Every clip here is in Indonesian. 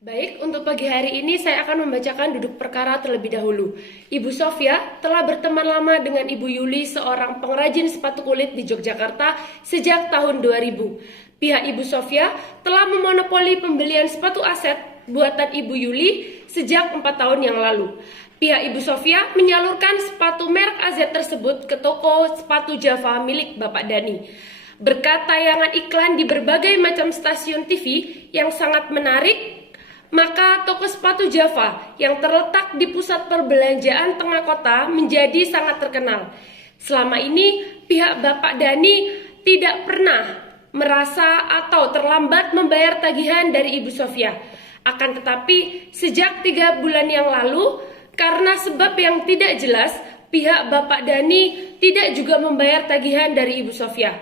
Baik, untuk pagi hari ini saya akan membacakan duduk perkara terlebih dahulu. Ibu Sofia telah berteman lama dengan Ibu Yuli, seorang pengrajin sepatu kulit di Yogyakarta sejak tahun 2000. Pihak Ibu Sofia telah memonopoli pembelian sepatu aset buatan Ibu Yuli sejak 4 tahun yang lalu. Pihak Ibu Sofia menyalurkan sepatu merek AZ tersebut ke toko sepatu Java milik Bapak Dani. Berkat tayangan iklan di berbagai macam stasiun TV yang sangat menarik, maka toko sepatu Java yang terletak di pusat perbelanjaan tengah kota menjadi sangat terkenal. Selama ini pihak Bapak Dani tidak pernah merasa atau terlambat membayar tagihan dari Ibu Sofia. Akan tetapi sejak 3 bulan yang lalu, karena sebab yang tidak jelas, pihak Bapak Dani tidak juga membayar tagihan dari Ibu Sofia.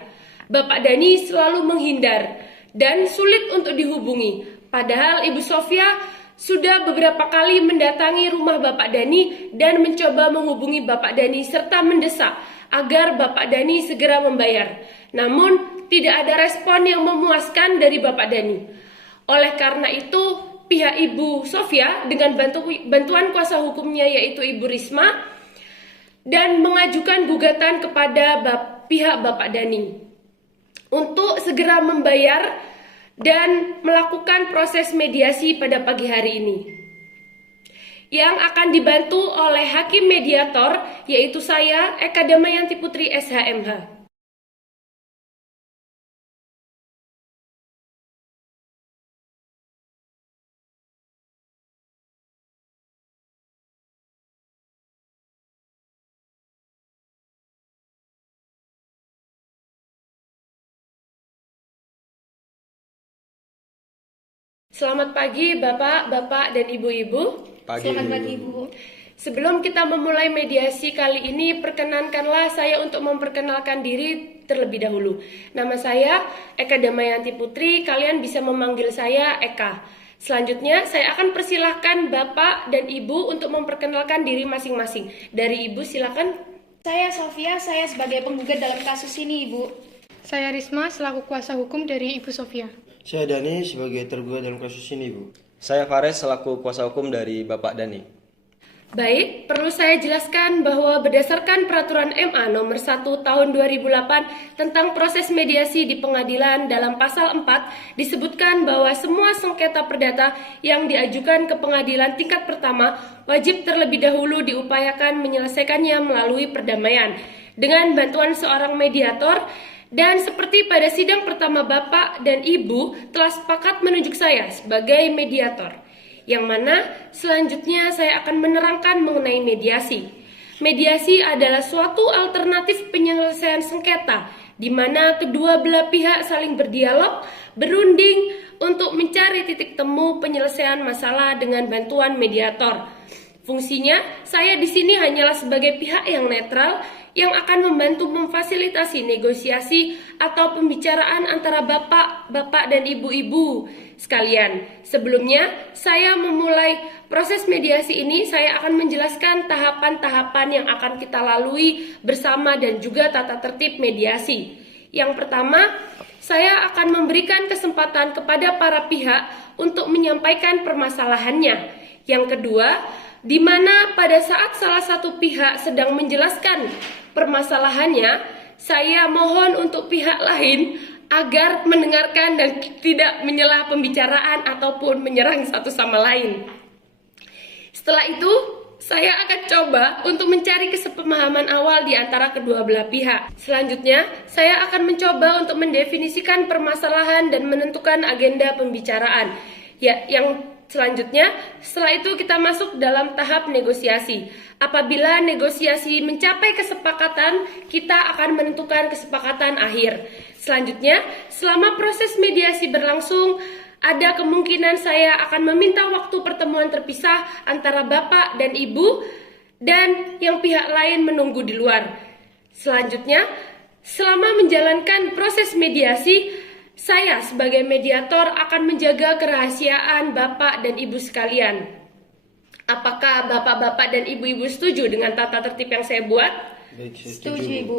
Bapak Dani selalu menghindar dan sulit untuk dihubungi. Padahal Ibu Sofia sudah beberapa kali mendatangi rumah Bapak Dani dan mencoba menghubungi Bapak Dani serta mendesak agar Bapak Dani segera membayar. Namun tidak ada respon yang memuaskan dari Bapak Dani. Oleh karena itu, pihak Ibu Sofia dengan bantuan kuasa hukumnya yaitu Ibu Risma dan mengajukan gugatan kepada pihak Bapak Dani untuk segera membayar dan melakukan proses mediasi pada pagi hari ini, yang akan dibantu oleh hakim mediator yaitu saya, Eka Damayanti Putri SHMH. Selamat pagi Bapak-bapak dan Ibu-ibu. Selamat pagi, Ibu. Sebelum kita memulai mediasi kali ini, perkenankanlah saya untuk memperkenalkan diri terlebih dahulu. Nama saya Eka Damayanti Putri, kalian bisa memanggil saya Eka. Selanjutnya, saya akan persilahkan Bapak dan Ibu untuk memperkenalkan diri masing-masing. Dari Ibu, silakan. Saya Sofia, saya sebagai penggugat dalam kasus ini, Ibu. Saya Risma, selaku kuasa hukum dari Ibu Sofia. Saya Dani sebagai tergugat dalam kasus ini, Bu. Saya Fares selaku kuasa hukum dari Bapak Dani. Baik, perlu saya jelaskan bahwa berdasarkan Peraturan MA Nomor 1 Tahun 2008 tentang proses mediasi di pengadilan, dalam pasal 4 disebutkan bahwa semua sengketa perdata yang diajukan ke pengadilan tingkat pertama wajib terlebih dahulu diupayakan menyelesaikannya melalui perdamaian dengan bantuan seorang mediator. Dan seperti pada sidang pertama, Bapak dan Ibu telah sepakat menunjuk saya sebagai mediator, yang mana selanjutnya saya akan menerangkan mengenai mediasi. Mediasi adalah suatu alternatif penyelesaian sengketa di mana kedua belah pihak saling berdialog, berunding untuk mencari titik temu penyelesaian masalah dengan bantuan mediator. Fungsinya, saya di sini hanyalah sebagai pihak yang netral yang akan membantu memfasilitasi negosiasi atau pembicaraan antara bapak dan ibu-ibu sekalian. Sebelumnya, saya memulai proses mediasi ini, saya akan menjelaskan tahapan-tahapan yang akan kita lalui bersama dan juga tata tertib mediasi. Yang pertama, saya akan memberikan kesempatan kepada para pihak untuk menyampaikan permasalahannya. Yang kedua, di mana pada saat salah satu pihak sedang menjelaskan permasalahannya, saya mohon untuk pihak lain agar mendengarkan dan tidak menyela pembicaraan ataupun menyerang satu sama lain. Setelah itu, saya akan coba untuk mencari kesepemahaman awal di antara kedua belah pihak. Selanjutnya, saya akan mencoba untuk mendefinisikan permasalahan dan menentukan agenda pembicaraan. Selanjutnya, setelah itu kita masuk dalam tahap negosiasi. Apabila negosiasi mencapai kesepakatan, kita akan menentukan kesepakatan akhir. Selanjutnya, selama proses mediasi berlangsung, ada kemungkinan saya akan meminta waktu pertemuan terpisah antara Bapak dan Ibu dan yang pihak lain menunggu di luar. Selanjutnya, selama menjalankan proses mediasi, saya sebagai mediator akan menjaga kerahasiaan Bapak dan Ibu sekalian. Apakah Bapak-bapak dan Ibu-ibu setuju dengan tata tertib yang saya buat? Baik, saya Setuju, Ibu.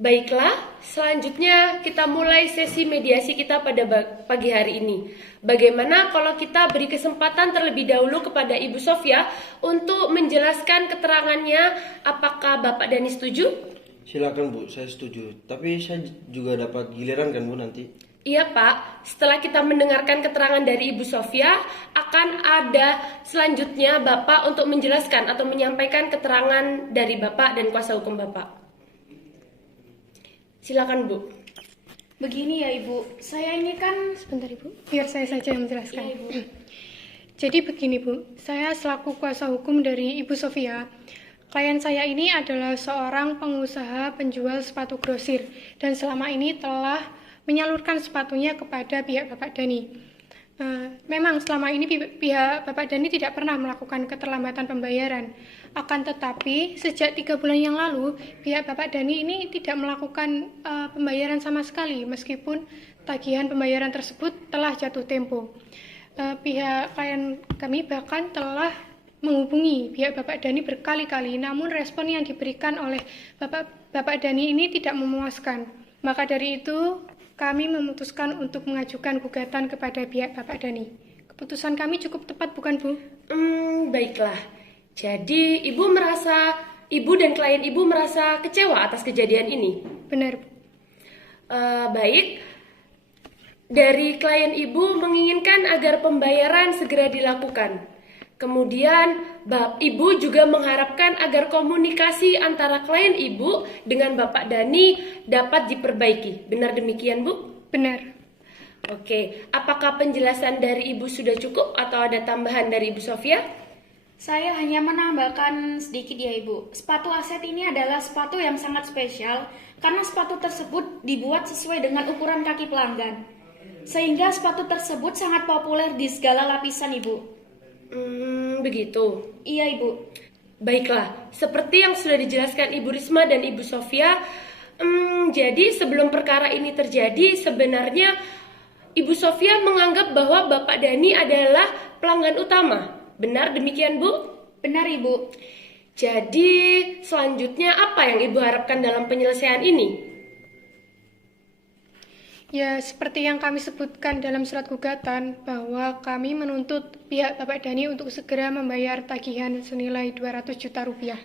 Baiklah, selanjutnya kita mulai sesi mediasi kita pada pagi hari ini. Bagaimana kalau kita beri kesempatan terlebih dahulu kepada Ibu Sofia untuk menjelaskan keterangannya, apakah Bapak Dani setuju? Silakan Bu, saya setuju. Tapi saya juga dapat giliran kan Bu nanti? Iya Pak, setelah kita mendengarkan keterangan dari Ibu Sofia, akan ada selanjutnya Bapak untuk menjelaskan atau menyampaikan keterangan dari Bapak dan kuasa hukum Bapak. Silakan Bu. Begini ya Ibu, saya ini kan... Sebentar Ibu, biar saya saja yang menjelaskan. Iya, Ibu. Jadi begini Bu, saya selaku kuasa hukum dari Ibu Sofia, klien saya ini adalah seorang pengusaha penjual sepatu grosir dan selama ini telah menyalurkan sepatunya kepada pihak Bapak Dani. Memang selama ini pihak Bapak Dani tidak pernah melakukan keterlambatan pembayaran. Akan tetapi sejak 3 bulan yang lalu pihak Bapak Dani ini tidak melakukan pembayaran sama sekali meskipun tagihan pembayaran tersebut telah jatuh tempo. Pihak klien kami bahkan telah menghubungi pihak Bapak Dani berkali-kali, namun respon yang diberikan oleh Bapak Dani ini tidak memuaskan. Maka dari itu kami memutuskan untuk mengajukan gugatan kepada pihak Bapak Dani. Keputusan kami cukup tepat, bukan Bu? Baiklah. Jadi Ibu dan klien Ibu merasa kecewa atas kejadian ini? Benar, Bu. Baik. Dari klien Ibu menginginkan agar pembayaran segera dilakukan. Kemudian Ibu juga mengharapkan agar komunikasi antara klien Ibu dengan Bapak Dani dapat diperbaiki. Benar demikian Bu? Benar. Oke, apakah penjelasan dari Ibu sudah cukup atau ada tambahan dari Ibu Sofia? Saya hanya menambahkan sedikit ya Ibu. Sepatu aset ini adalah sepatu yang sangat spesial karena sepatu tersebut dibuat sesuai dengan ukuran kaki pelanggan. Sehingga sepatu tersebut sangat populer di segala lapisan Ibu. Begitu. Iya Ibu. Baiklah, seperti yang sudah dijelaskan Ibu Risma dan Ibu Sofia, jadi sebelum perkara ini terjadi, sebenarnya Ibu Sofia menganggap bahwa Bapak Dani adalah pelanggan utama. Benar demikian Bu? Benar Ibu. Jadi selanjutnya apa yang Ibu harapkan dalam penyelesaian ini? Ya, seperti yang kami sebutkan dalam surat gugatan, bahwa kami menuntut pihak Bapak Dani untuk segera membayar tagihan senilai 200 juta rupiah.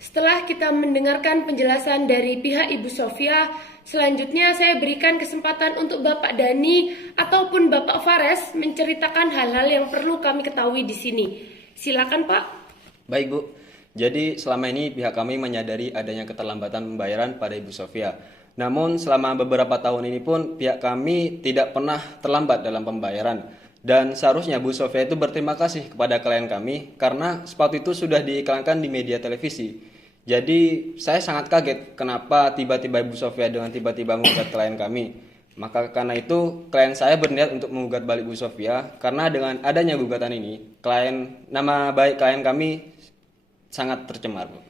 Setelah kita mendengarkan penjelasan dari pihak Ibu Sofia, selanjutnya saya berikan kesempatan untuk Bapak Dani ataupun Bapak Fares menceritakan hal-hal yang perlu kami ketahui di sini. Silakan Pak. Baik Bu, jadi selama ini pihak kami menyadari adanya keterlambatan pembayaran pada Ibu Sofia. Namun selama beberapa tahun ini pun pihak kami tidak pernah terlambat dalam pembayaran. Dan seharusnya Bu Sofia itu berterima kasih kepada klien kami karena sepatu itu sudah diiklankan di media televisi. Jadi saya sangat kaget kenapa tiba-tiba Ibu Sofia dengan tiba-tiba menggugat klien kami. Maka karena itu klien saya berniat untuk menggugat balik Bu Sofia karena dengan adanya gugatan ini nama baik klien kami sangat tercemar Bu.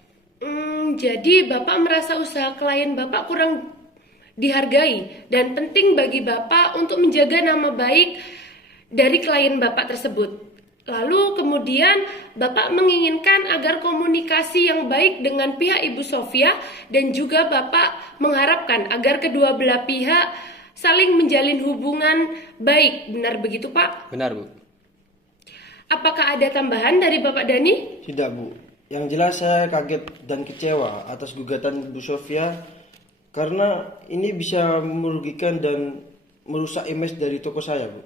Jadi Bapak merasa usaha klien Bapak kurang dihargai dan penting bagi Bapak untuk menjaga nama baik dari klien Bapak tersebut. Lalu kemudian Bapak menginginkan agar komunikasi yang baik dengan pihak Ibu Sofia dan juga Bapak mengharapkan agar kedua belah pihak saling menjalin hubungan baik. Benar begitu Pak? Benar Bu. Apakah ada tambahan dari Bapak Dani? Tidak Bu. Yang jelas saya kaget dan kecewa atas gugatan Bu Sofia karena ini bisa merugikan dan merusak image dari toko saya, Bu.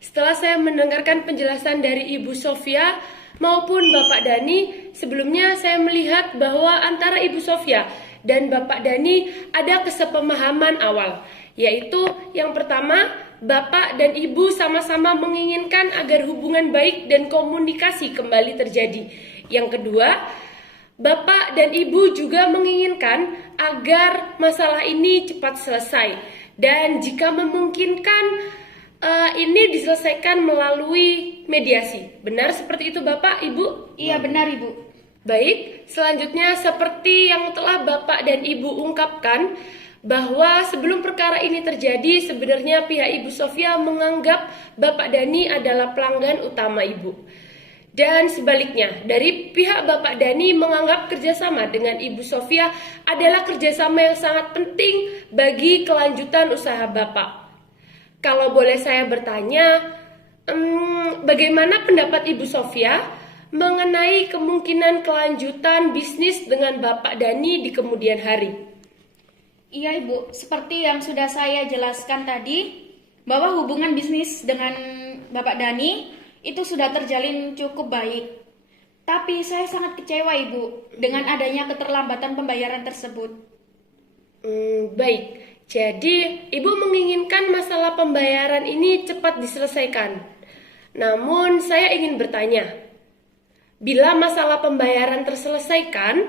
Setelah saya mendengarkan penjelasan dari Ibu Sofia maupun Bapak Dani, sebelumnya saya melihat bahwa antara Ibu Sofia dan Bapak Dani ada kesepemahaman awal, yaitu yang pertama, Bapak dan Ibu sama-sama menginginkan agar hubungan baik dan komunikasi kembali terjadi. Yang kedua, Bapak dan Ibu juga menginginkan agar masalah ini cepat selesai dan jika memungkinkan ini diselesaikan melalui mediasi. Benar seperti itu Bapak, Ibu? Iya benar Ibu. Baik, selanjutnya seperti yang telah Bapak dan Ibu ungkapkan bahwa sebelum perkara ini terjadi sebenarnya pihak Ibu Sofia menganggap Bapak Dani adalah pelanggan utama Ibu. Dan sebaliknya, dari pihak Bapak Dani menganggap kerjasama dengan Ibu Sofia adalah kerjasama yang sangat penting bagi kelanjutan usaha Bapak. Kalau boleh saya bertanya, bagaimana pendapat Ibu Sofia mengenai kemungkinan kelanjutan bisnis dengan Bapak Dani di kemudian hari? Iya Ibu, seperti yang sudah saya jelaskan tadi, bahwa hubungan bisnis dengan Bapak Dani itu sudah terjalin cukup baik. Tapi saya sangat kecewa Ibu dengan adanya keterlambatan pembayaran tersebut. Baik. Jadi, Ibu menginginkan masalah pembayaran ini cepat diselesaikan. Namun, saya ingin bertanya, bila masalah pembayaran terselesaikan,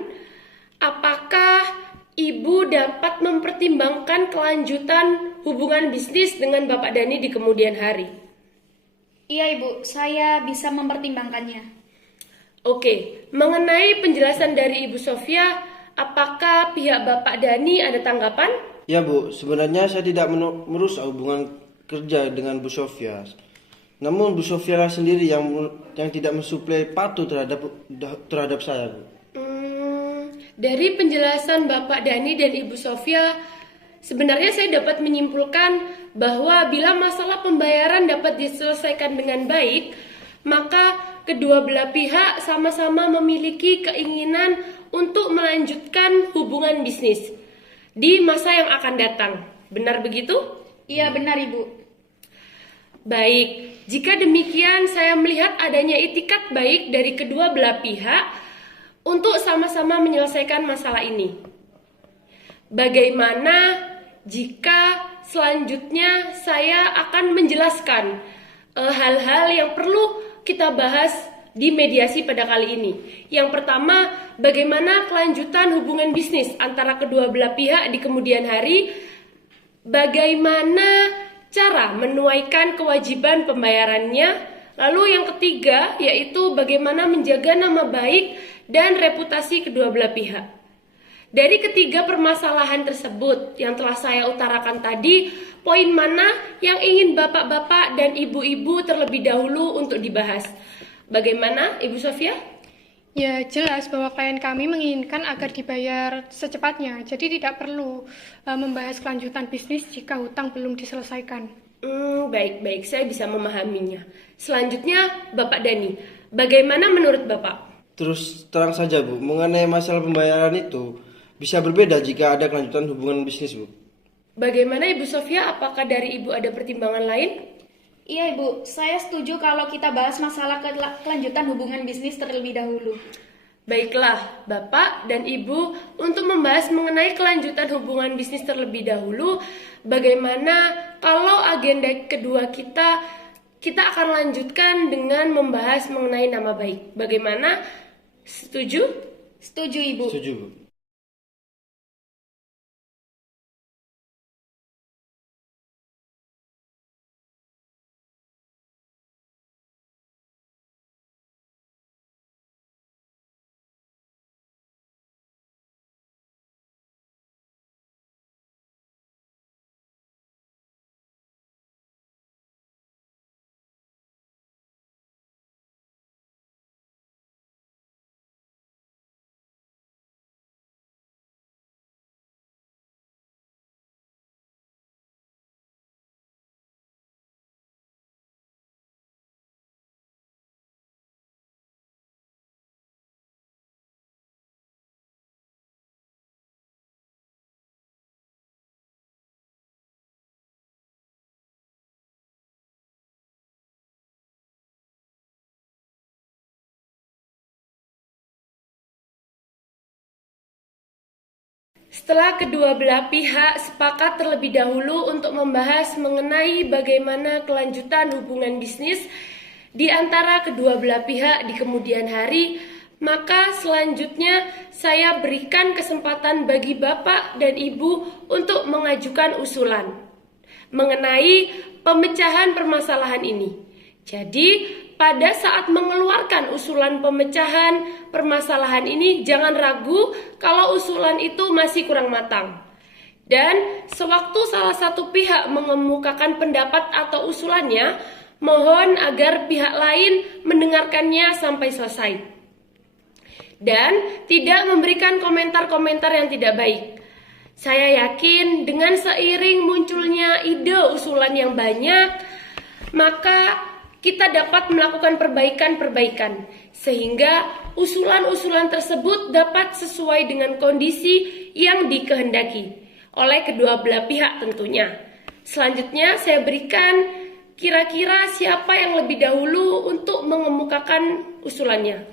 apakah Ibu dapat mempertimbangkan kelanjutan hubungan bisnis dengan Bapak Dani di kemudian hari? Iya Ibu, saya bisa mempertimbangkannya. Oke, mengenai penjelasan dari Ibu Sofia, apakah pihak Bapak Dani ada tanggapan? Ya Bu, sebenarnya saya tidak merusak hubungan kerja dengan Bu Sofia. Namun Bu Sofia lah sendiri yang tidak mensuplai patuh terhadap saya, Bu. Dari penjelasan Bapak Dani dan Ibu Sofia, sebenarnya saya dapat menyimpulkan bahwa bila masalah pembayaran dapat diselesaikan dengan baik, maka kedua belah pihak sama-sama memiliki keinginan untuk melanjutkan hubungan bisnis di masa yang akan datang. Benar begitu? Iya benar Ibu. Baik, jika demikian saya melihat adanya itikat baik dari kedua belah pihak untuk sama-sama menyelesaikan masalah ini. Bagaimana jika selanjutnya saya akan menjelaskan hal-hal yang perlu kita bahas di mediasi pada kali ini. Yang pertama, bagaimana kelanjutan hubungan bisnis antara kedua belah pihak di kemudian hari, bagaimana cara menuaikan kewajiban pembayarannya, lalu yang ketiga yaitu bagaimana menjaga nama baik dan reputasi kedua belah pihak. Dari ketiga permasalahan tersebut yang telah saya utarakan tadi, poin mana yang ingin bapak-bapak dan ibu-ibu terlebih dahulu untuk dibahas? Bagaimana, Ibu Sofia? Ya, jelas bahwa klien kami menginginkan agar dibayar secepatnya, jadi tidak perlu membahas kelanjutan bisnis jika hutang belum diselesaikan. Baik, saya bisa memahaminya. Selanjutnya, Bapak Dani, bagaimana menurut Bapak? Terus terang saja Bu, mengenai masalah pembayaran itu bisa berbeda jika ada kelanjutan hubungan bisnis Bu. Bagaimana Ibu Sofia, apakah dari Ibu ada pertimbangan lain? Iya Ibu, saya setuju kalau kita bahas masalah kelanjutan hubungan bisnis terlebih dahulu. Baiklah, Bapak dan Ibu, untuk membahas mengenai kelanjutan hubungan bisnis terlebih dahulu, bagaimana kalau agenda kedua kita akan lanjutkan dengan membahas mengenai nama baik. Bagaimana? Setuju? Setuju Ibu. Setuju, Bu. Setelah kedua belah pihak sepakat terlebih dahulu untuk membahas mengenai bagaimana kelanjutan hubungan bisnis di antara kedua belah pihak di kemudian hari, maka selanjutnya saya berikan kesempatan bagi Bapak dan Ibu untuk mengajukan usulan mengenai pemecahan permasalahan ini. Jadi, pada saat mengeluarkan usulan pemecahan permasalahan ini, jangan ragu kalau usulan itu masih kurang matang. Dan sewaktu salah satu pihak mengemukakan pendapat atau usulannya, mohon agar pihak lain mendengarkannya sampai selesai. Dan tidak memberikan komentar-komentar yang tidak baik. Saya yakin dengan seiring munculnya ide usulan yang banyak, maka kita dapat melakukan perbaikan-perbaikan sehingga usulan-usulan tersebut dapat sesuai dengan kondisi yang dikehendaki oleh kedua belah pihak tentunya. Selanjutnya saya berikan kira-kira siapa yang lebih dahulu untuk mengemukakan usulannya.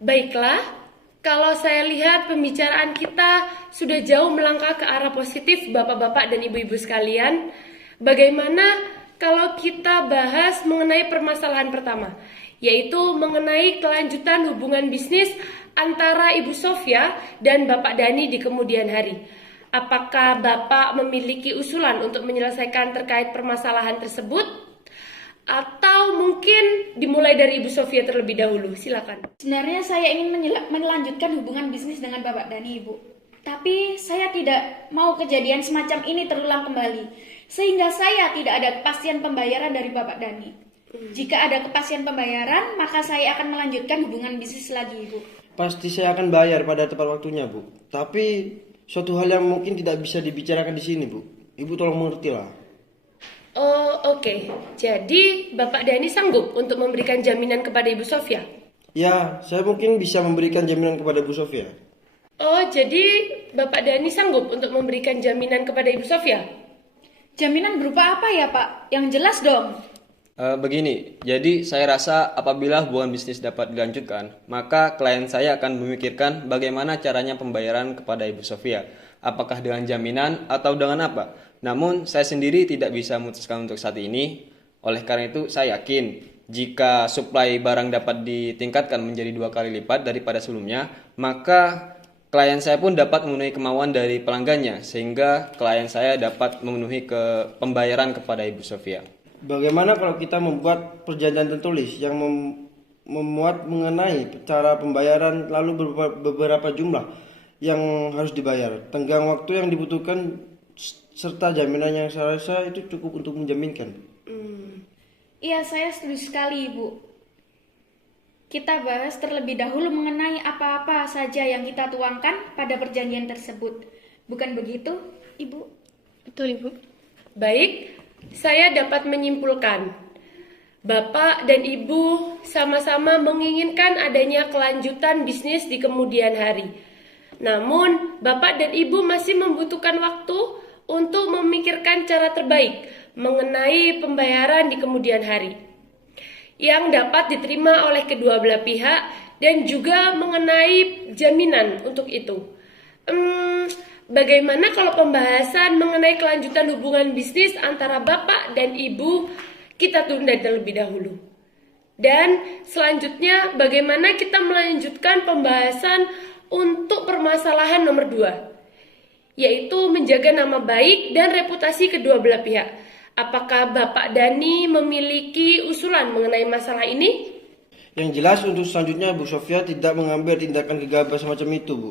Baiklah, kalau saya lihat pembicaraan kita sudah jauh melangkah ke arah positif Bapak-bapak dan Ibu-ibu sekalian. Bagaimana kalau kita bahas mengenai permasalahan pertama, yaitu mengenai kelanjutan hubungan bisnis antara Ibu Sofia dan Bapak Dani di kemudian hari. Apakah Bapak memiliki usulan untuk menyelesaikan terkait permasalahan tersebut? Atau mungkin dimulai dari Ibu Sofia terlebih dahulu, silakan. Sebenarnya saya ingin melanjutkan hubungan bisnis dengan Bapak Dani, Ibu. Tapi saya tidak mau kejadian semacam ini terulang kembali. Sehingga saya tidak ada kepastian pembayaran dari Bapak Dani. Jika ada kepastian pembayaran, maka saya akan melanjutkan hubungan bisnis lagi, Ibu. Pasti saya akan bayar pada tepat waktunya, Bu. Tapi suatu hal yang mungkin tidak bisa dibicarakan di sini, Bu. Ibu tolong mengertilah. Oh, oke. Jadi, Bapak Dani sanggup untuk memberikan jaminan kepada Ibu Sofia? Ya, saya mungkin bisa memberikan jaminan kepada Bu Sofia. Oh, jadi Bapak Dani sanggup untuk memberikan jaminan kepada Ibu Sofia? Jaminan berupa apa ya, Pak? Yang jelas dong. Begini, jadi saya rasa apabila hubungan bisnis dapat dilanjutkan, maka klien saya akan memikirkan bagaimana caranya pembayaran kepada Ibu Sofia. apakah dengan jaminan atau dengan apa. Namun saya sendiri tidak bisa memutuskan untuk saat ini. Oleh karena itu saya yakin jika suplai barang dapat ditingkatkan menjadi 2 kali lipat daripada sebelumnya, maka klien saya pun dapat memenuhi kemauan dari pelanggannya, sehingga klien saya dapat memenuhi pembayaran kepada Ibu Sofia. Bagaimana kalau kita membuat perjanjian tertulis yang memuat mengenai cara pembayaran lalu beberapa jumlah yang harus dibayar, tenggang waktu yang dibutuhkan, serta jaminan yang saya rasa itu cukup untuk menjaminkan. Iya, saya setuju sekali, Ibu. Kita bahas terlebih dahulu mengenai apa-apa saja yang kita tuangkan pada perjanjian tersebut. Bukan begitu, Ibu? Betul, Ibu. Baik, saya dapat menyimpulkan, Bapak dan Ibu sama-sama menginginkan adanya kelanjutan bisnis di kemudian hari. Namun, Bapak dan Ibu masih membutuhkan waktu untuk memikirkan cara terbaik mengenai pembayaran di kemudian hari yang dapat diterima oleh kedua belah pihak dan juga mengenai jaminan untuk itu. Bagaimana kalau pembahasan mengenai kelanjutan hubungan bisnis antara Bapak dan Ibu kita tunda terlebih dahulu? Dan selanjutnya bagaimana kita melanjutkan pembahasan untuk permasalahan nomor 2, yaitu menjaga nama baik dan reputasi kedua belah pihak. Apakah Bapak Dani memiliki usulan mengenai masalah ini? Yang jelas untuk selanjutnya Bu Sofia tidak mengambil tindakan gegabah semacam itu, Bu.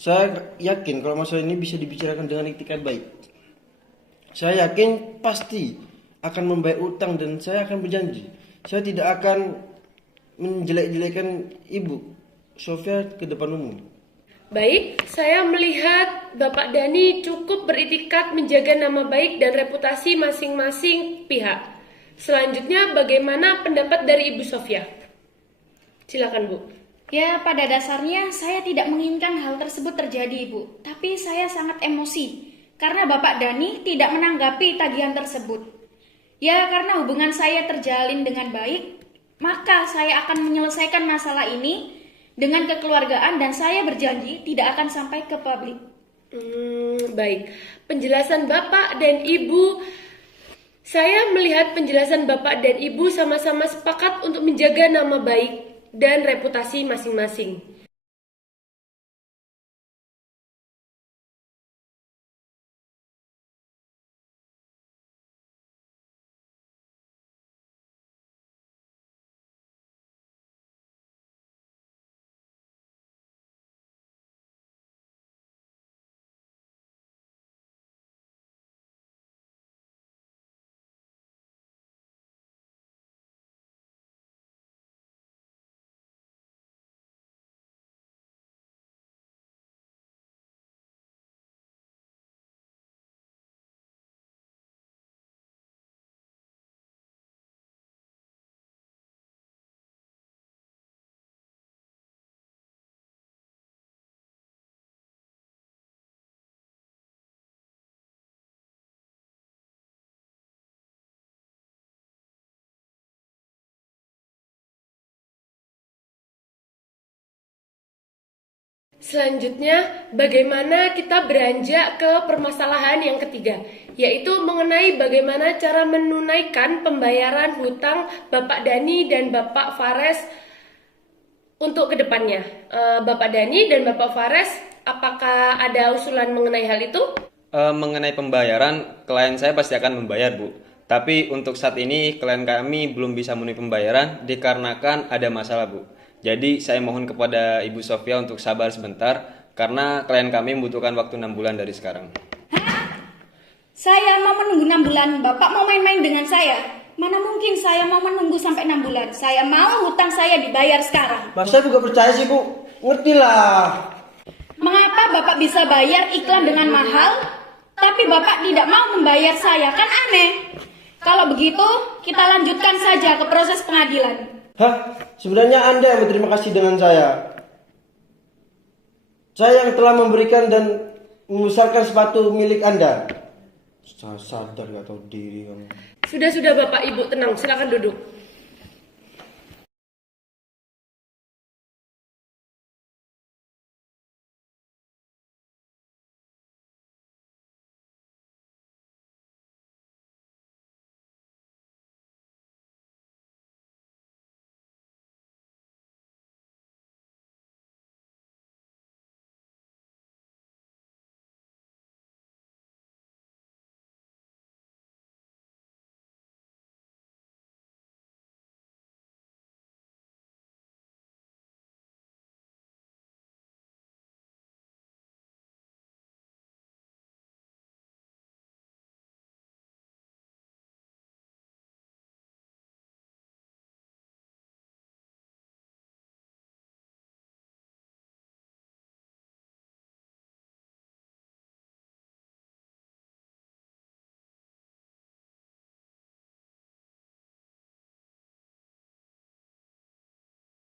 Saya yakin kalau masalah ini bisa dibicarakan dengan itikat baik. Saya yakin pasti akan membayar utang dan saya akan berjanji saya tidak akan menjelek-jelekan Ibu Sofia ke depan umum. Baik, saya melihat Bapak Dani cukup beritikat menjaga nama baik dan reputasi masing-masing pihak. Selanjutnya, bagaimana pendapat dari Ibu Sofia? Silakan, Bu. Ya, pada dasarnya saya tidak menginginkan hal tersebut terjadi, Ibu. Tapi saya sangat emosi karena Bapak Dani tidak menanggapi tagihan tersebut. Ya, karena hubungan saya terjalin dengan baik, maka saya akan menyelesaikan masalah ini dengan kekeluargaan dan saya berjanji tidak akan sampai ke publik. Baik, penjelasan Bapak dan Ibu, saya melihat penjelasan Bapak dan Ibu sama-sama sepakat untuk menjaga nama baik dan reputasi masing-masing. Selanjutnya, bagaimana kita beranjak ke permasalahan yang ketiga, yaitu mengenai bagaimana cara menunaikan pembayaran hutang Bapak Dani dan Bapak Fares untuk kedepannya. Bapak Dani dan Bapak Fares, apakah ada usulan mengenai hal itu? Mengenai pembayaran, klien saya pasti akan membayar, Bu. Tapi untuk saat ini klien kami belum bisa memenuhi pembayaran dikarenakan ada masalah, Bu. Jadi saya mohon kepada Ibu Sofia untuk sabar sebentar karena klien kami membutuhkan waktu 6 bulan dari sekarang. Saya mau menunggu 6 bulan, Bapak mau main-main dengan saya? Mana mungkin saya mau menunggu sampai 6 bulan. Saya mau hutang saya dibayar sekarang. Saya juga percaya sih, Bu. Ngertilah. Mengapa Bapak bisa bayar iklan dengan mahal, tapi Bapak tidak mau membayar saya? Kan aneh. Kalau begitu, kita lanjutkan saja ke proses pengadilan. Sebenarnya Anda yang berterima kasih dengan saya. Saya yang telah memberikan dan membesarkan sepatu milik Anda. Sadar gak tahu diri kamu. Sudah Bapak Ibu, tenang, silakan duduk.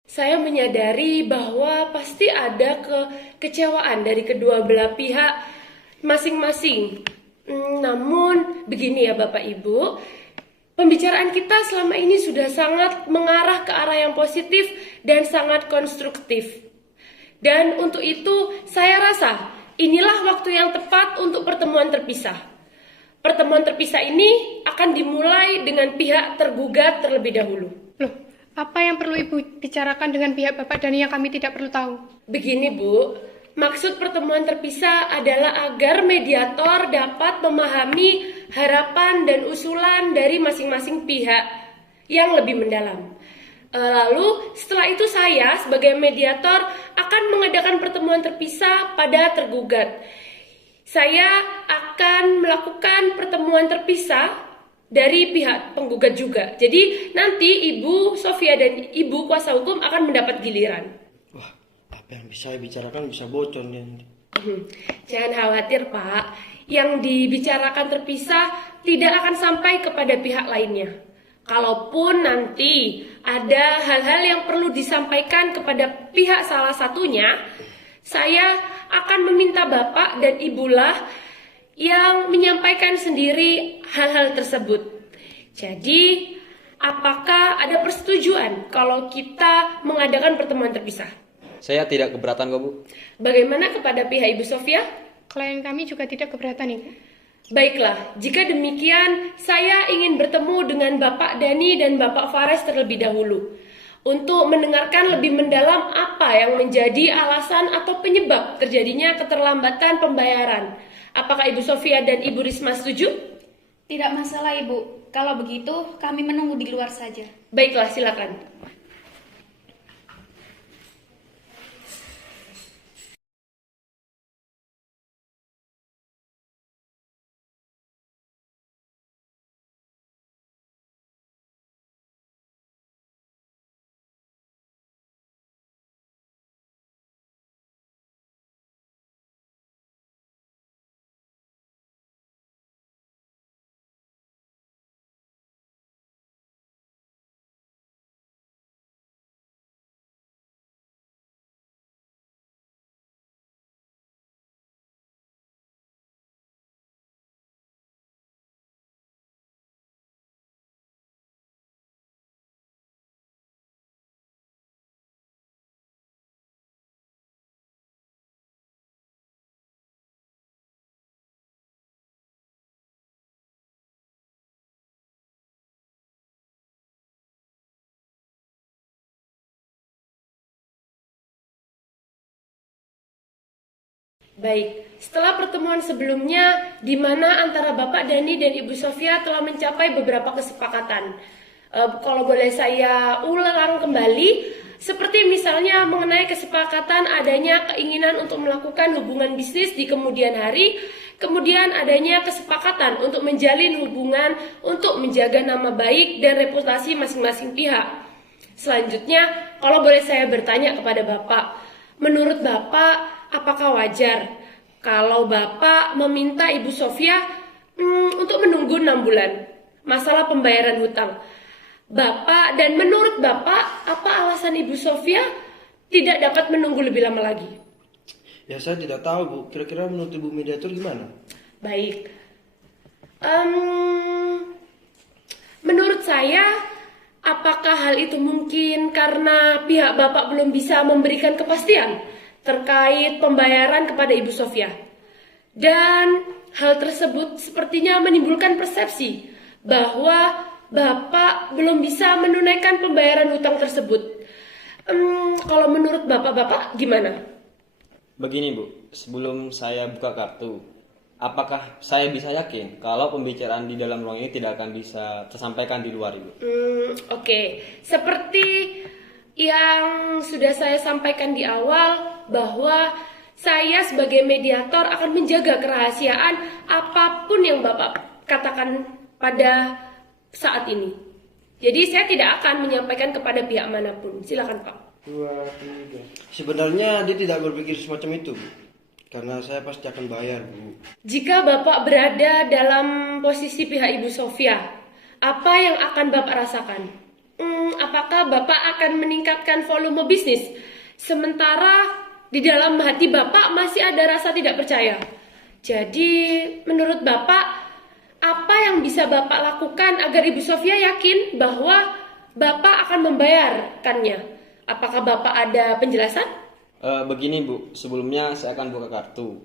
Saya menyadari bahwa pasti ada kekecewaan dari kedua belah pihak masing-masing. Namun begini ya Bapak Ibu, pembicaraan kita selama ini sudah sangat mengarah ke arah yang positif dan sangat konstruktif. Dan untuk itu saya rasa inilah waktu yang tepat untuk pertemuan terpisah. Pertemuan terpisah ini akan dimulai dengan pihak tergugat terlebih dahulu. Loh, apa yang perlu Ibu bicarakan dengan pihak Bapak Dhani yang kami tidak perlu tahu? Begini Bu, maksud pertemuan terpisah adalah agar mediator dapat memahami harapan dan usulan dari masing-masing pihak yang lebih mendalam. Lalu setelah itu saya sebagai mediator akan mengadakan pertemuan terpisah pada tergugat. Saya akan melakukan pertemuan terpisah dari pihak penggugat juga. Jadi nanti Ibu Sofia dan Ibu kuasa hukum akan mendapat giliran. Wah, apa yang bisa bicarakan bisa bocor nih. Jangan khawatir Pak, yang dibicarakan terpisah tidak akan sampai kepada pihak lainnya. Kalaupun nanti ada hal-hal yang perlu disampaikan kepada pihak salah satunya, saya akan meminta Bapak dan Ibulah yang menyampaikan sendiri hal-hal tersebut. Jadi, apakah ada persetujuan kalau kita mengadakan pertemuan terpisah? Saya tidak keberatan kok Bu. Bagaimana kepada pihak Ibu Sofia? Klien kami juga tidak keberatan, Ibu. Baiklah, jika demikian, saya ingin bertemu dengan Bapak Dhani dan Bapak Fares terlebih dahulu untuk mendengarkan lebih mendalam apa yang menjadi alasan atau penyebab terjadinya keterlambatan pembayaran. Apakah Ibu Sofia dan Ibu Risma setuju? Tidak masalah Ibu, kalau begitu kami menunggu di luar saja. Baiklah, silakan. Baik, setelah pertemuan sebelumnya di mana antara Bapak Dhani dan Ibu Sofia telah mencapai beberapa kesepakatan. Kalau boleh saya ulang kembali, seperti misalnya mengenai kesepakatan adanya keinginan untuk melakukan hubungan bisnis di kemudian hari, kemudian adanya kesepakatan untuk menjalin hubungan untuk menjaga nama baik dan reputasi masing-masing pihak. Selanjutnya, kalau boleh saya bertanya kepada Bapak, menurut Bapak, apakah wajar kalau Bapak meminta Ibu Sofia untuk menunggu 6 bulan masalah pembayaran hutang? Bapak dan menurut Bapak, apa alasan Ibu Sofia tidak dapat menunggu lebih lama lagi? Ya saya tidak tahu Bu, kira-kira menurut Ibu mediator gimana? Baik, menurut saya, apakah hal itu mungkin karena pihak Bapak belum bisa memberikan kepastian terkait pembayaran kepada Ibu Sofia? Dan hal tersebut sepertinya menimbulkan persepsi bahwa Bapak belum bisa menunaikan pembayaran hutang tersebut. Kalau menurut Bapak gimana? Begini Bu, sebelum saya buka kartu, apakah saya bisa yakin kalau pembicaraan di dalam ruang ini tidak akan bisa tersampaikan di luar Ibu? Oke. Seperti yang sudah saya sampaikan di awal, bahwa saya sebagai mediator akan menjaga kerahasiaan apapun yang Bapak katakan pada saat ini. Jadi saya tidak akan menyampaikan kepada pihak manapun. Silakan Pak. 2, 3. Sebenarnya dia tidak berpikir semacam itu Bu, karena saya pasti akan bayar Bu. Jika Bapak berada dalam posisi pihak Ibu Sofia, apa yang akan Bapak rasakan? Apakah Bapak akan meningkatkan volume bisnis? Sementara di dalam hati Bapak masih ada rasa tidak percaya. Jadi, menurut Bapak, apa yang bisa Bapak lakukan agar Ibu Sofia yakin bahwa Bapak akan membayarkannya? Apakah Bapak ada penjelasan? Begini Bu, sebelumnya saya akan buka kartu.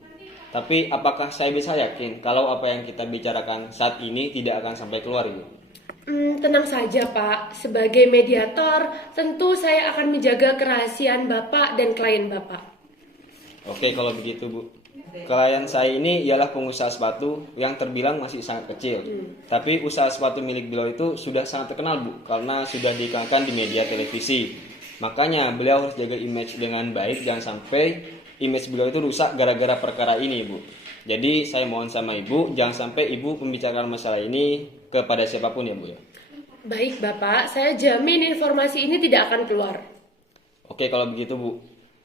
Tapi apakah saya bisa yakin kalau apa yang kita bicarakan saat ini tidak akan sampai keluar Ibu? Tenang saja Pak, sebagai mediator tentu saya akan menjaga kerahasiaan Bapak dan klien Bapak. Oke kalau begitu Bu. Klien saya ini ialah pengusaha sepatu yang terbilang masih sangat kecil. Tapi usaha sepatu milik beliau itu sudah sangat terkenal Bu, karena sudah diiklankan di media televisi. Makanya beliau harus jaga image dengan baik, jangan sampai image beliau itu rusak gara-gara perkara ini Bu. Jadi saya mohon sama Ibu, jangan sampai Ibu membicarakan masalah ini kepada siapapun ya Bu ya. Baik Bapak, saya jamin informasi ini tidak akan keluar. Oke kalau begitu Bu.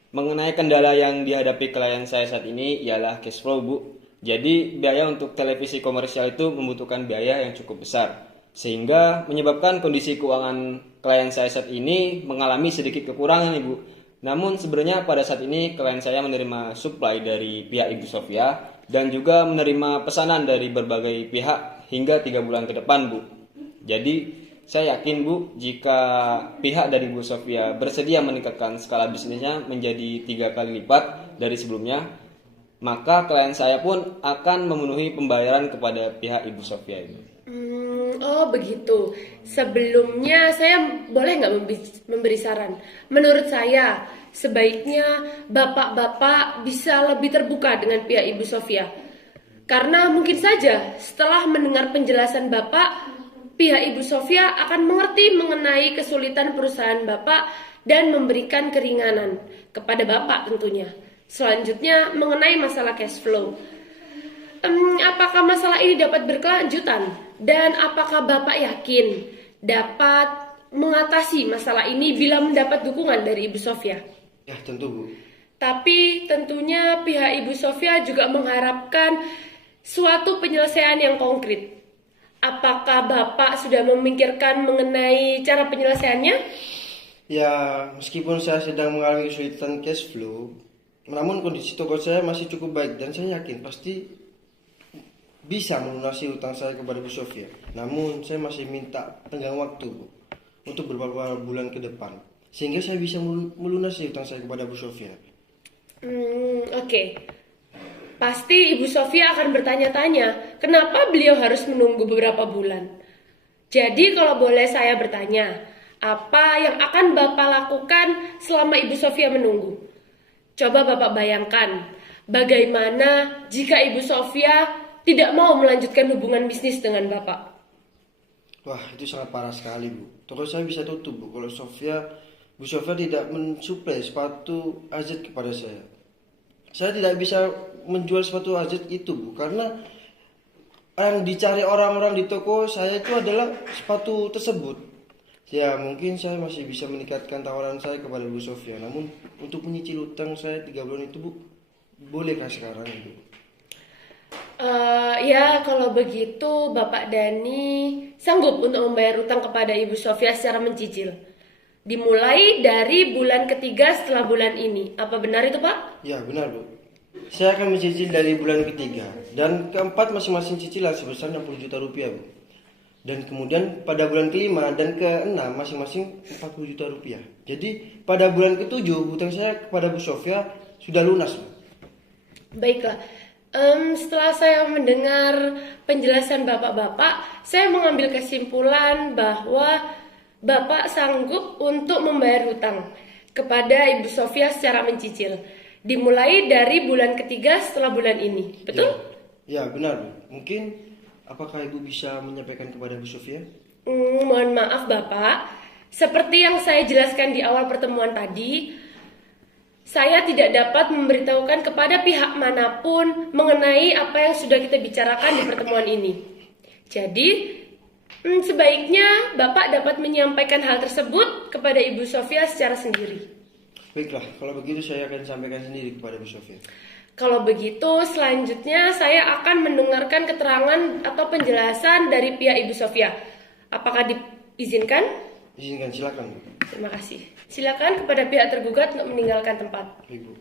Mengenai kendala yang dihadapi klien saya saat ini ialah cash flow Bu. Jadi biaya untuk televisi komersial itu membutuhkan biaya yang cukup besar. Sehingga menyebabkan kondisi keuangan klien saya saat ini mengalami sedikit kekurangan Ibu. Namun sebenarnya pada saat ini klien saya menerima supply dari pihak Ibu Sofia dan juga menerima pesanan dari berbagai pihak hingga 3 bulan ke depan Bu. Jadi saya yakin Bu, jika pihak dari Bu Sofia bersedia meningkatkan skala bisnisnya menjadi 3 kali lipat dari sebelumnya, maka klien saya pun akan memenuhi pembayaran kepada pihak Ibu Sofia ini. Oh begitu. Sebelumnya saya boleh nggak memberi saran? Menurut saya sebaiknya bapak-bapak bisa lebih terbuka dengan pihak Ibu Sofia. Karena mungkin saja setelah mendengar penjelasan Bapak, pihak Ibu Sofia akan mengerti mengenai kesulitan perusahaan Bapak dan memberikan keringanan kepada Bapak tentunya. Selanjutnya mengenai masalah cash flow. Apakah masalah ini dapat berkelanjutan? Dan apakah Bapak yakin dapat mengatasi masalah ini bila mendapat dukungan dari Ibu Sofia? Ya tentu Bu. Tapi tentunya pihak Ibu Sofia juga mengharapkan suatu penyelesaian yang konkret. Apakah Bapak sudah memikirkan mengenai cara penyelesaiannya? Ya meskipun saya sedang mengalami kesulitan cash flow, namun kondisi toko saya masih cukup baik dan saya yakin pasti bisa melunasi utang saya kepada Bu Sofia. Namun saya masih minta tenggang waktu Bu, untuk beberapa bulan ke depan, sehingga saya bisa melunasi utang saya kepada Bu Sofia. Oke. Pasti Ibu Sofia akan bertanya-tanya, kenapa beliau harus menunggu beberapa bulan? Jadi kalau boleh saya bertanya, apa yang akan Bapak lakukan selama Ibu Sofia menunggu? Coba Bapak bayangkan, bagaimana jika Ibu Sofia tidak mau melanjutkan hubungan bisnis dengan Bapak? Wah itu sangat parah sekali Bu. Toko saya bisa tutup Bu kalau Bu Sofia tidak mensuplai sepatu AZ kepada saya. Saya tidak bisa menjual sepatu AZ itu Bu, karena yang dicari orang-orang di toko saya itu adalah sepatu tersebut. Ya mungkin saya masih bisa meningkatkan tawaran saya kepada Bu Sofia, namun untuk menyicil utang saya 3 bulan itu Bu, bolehkah sekarang Bu? Ya kalau begitu Bapak Dani sanggup untuk membayar utang kepada Ibu Sofia secara mencicil, dimulai dari bulan ketiga setelah bulan ini. Apa benar itu Pak? Ya benar Bu. Saya akan mencicil dari bulan ketiga dan keempat masing-masing cicilan sebesar 60 juta rupiah Bu. Dan kemudian pada bulan kelima dan keenam masing-masing 40 juta rupiah. Jadi pada bulan ketujuh hutang saya kepada Bu Sofia sudah lunas Bu. Baiklah. Setelah saya mendengar penjelasan Bapak-Bapak, saya mengambil kesimpulan bahwa Bapak sanggup untuk membayar hutang kepada Ibu Sofia secara mencicil, dimulai dari bulan ketiga setelah bulan ini. Betul? Ya benar Bu. Mungkin apakah Ibu bisa menyampaikan kepada Bu Sofia? Mohon maaf Bapak, seperti yang saya jelaskan di awal pertemuan tadi, saya tidak dapat memberitahukan kepada pihak manapun mengenai apa yang sudah kita bicarakan di pertemuan ini. Jadi, sebaiknya Bapak dapat menyampaikan hal tersebut kepada Ibu Sofia secara sendiri. Baiklah, kalau begitu saya akan sampaikan sendiri kepada Bu Sofia. Kalau begitu, selanjutnya saya akan mendengarkan keterangan atau penjelasan dari pihak Ibu Sofia. Apakah diizinkan? Izinkan, silakan Bu. Terima kasih. Silakan kepada pihak tergugat untuk meninggalkan tempat. Baik, Bu.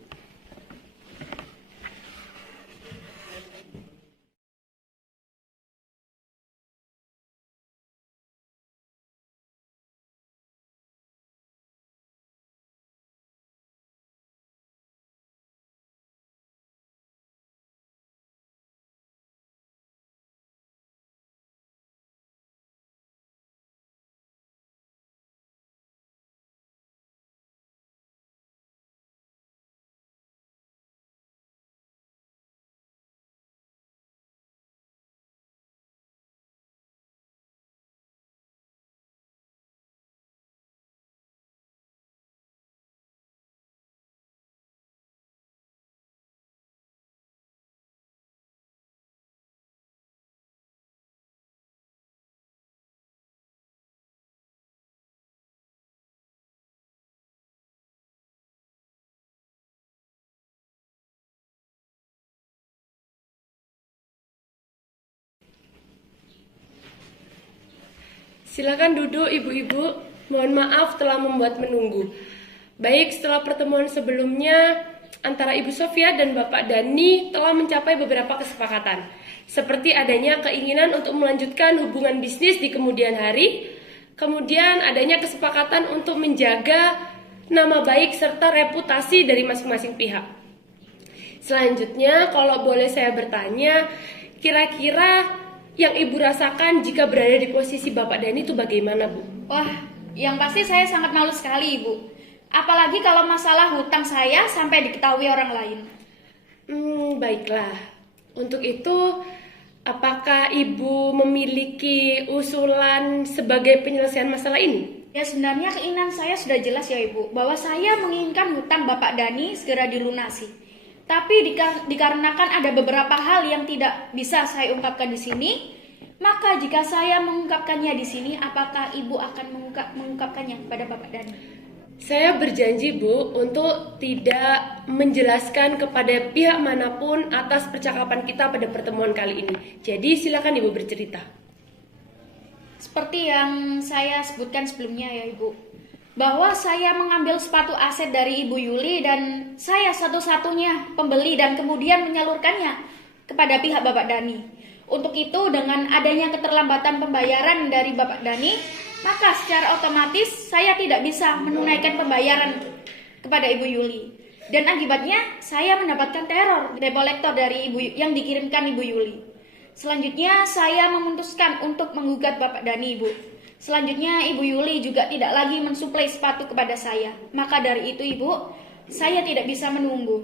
Silakan duduk ibu-ibu. Mohon maaf telah membuat menunggu. Baik, setelah pertemuan sebelumnya antara Ibu Sofia dan Bapak Dani telah mencapai beberapa kesepakatan, seperti adanya keinginan untuk melanjutkan hubungan bisnis di kemudian hari, kemudian adanya kesepakatan untuk menjaga nama baik serta reputasi dari masing-masing pihak. Selanjutnya, kalau boleh saya bertanya, kira-kira yang Ibu rasakan jika berada di posisi Bapak Dani itu bagaimana, Bu? Wah, yang pasti saya sangat malu sekali, Ibu. Apalagi kalau masalah hutang saya sampai diketahui orang lain. Baiklah. Untuk itu, apakah Ibu memiliki usulan sebagai penyelesaian masalah ini? Ya, sebenarnya keinginan saya sudah jelas ya, Ibu, bahwa saya menginginkan hutang Bapak Dani segera dilunasi. Tapi dikarenakan ada beberapa hal yang tidak bisa saya ungkapkan di sini, maka jika saya mengungkapkannya di sini, apakah Ibu akan mengungkapkannya kepada Bapak Dani? Saya berjanji, Bu, untuk tidak menjelaskan kepada pihak manapun atas percakapan kita pada pertemuan kali ini. Jadi silakan Ibu bercerita. Seperti yang saya sebutkan sebelumnya ya, Ibu, bahwa saya mengambil sepatu aset dari Ibu Yuli dan saya satu-satunya pembeli dan kemudian menyalurkannya kepada pihak Bapak Dani. Untuk itu, dengan adanya keterlambatan pembayaran dari Bapak Dani, maka secara otomatis saya tidak bisa menunaikan pembayaran kepada Ibu Yuli. Dan akibatnya saya mendapatkan teror debt collector dari Ibu yang dikirimkan Ibu Yuli. Selanjutnya saya memutuskan untuk menggugat Bapak Dani, Ibu. Selanjutnya Ibu Yuli juga tidak lagi mensuplai sepatu kepada saya. Maka dari itu, Ibu, saya tidak bisa menunggu.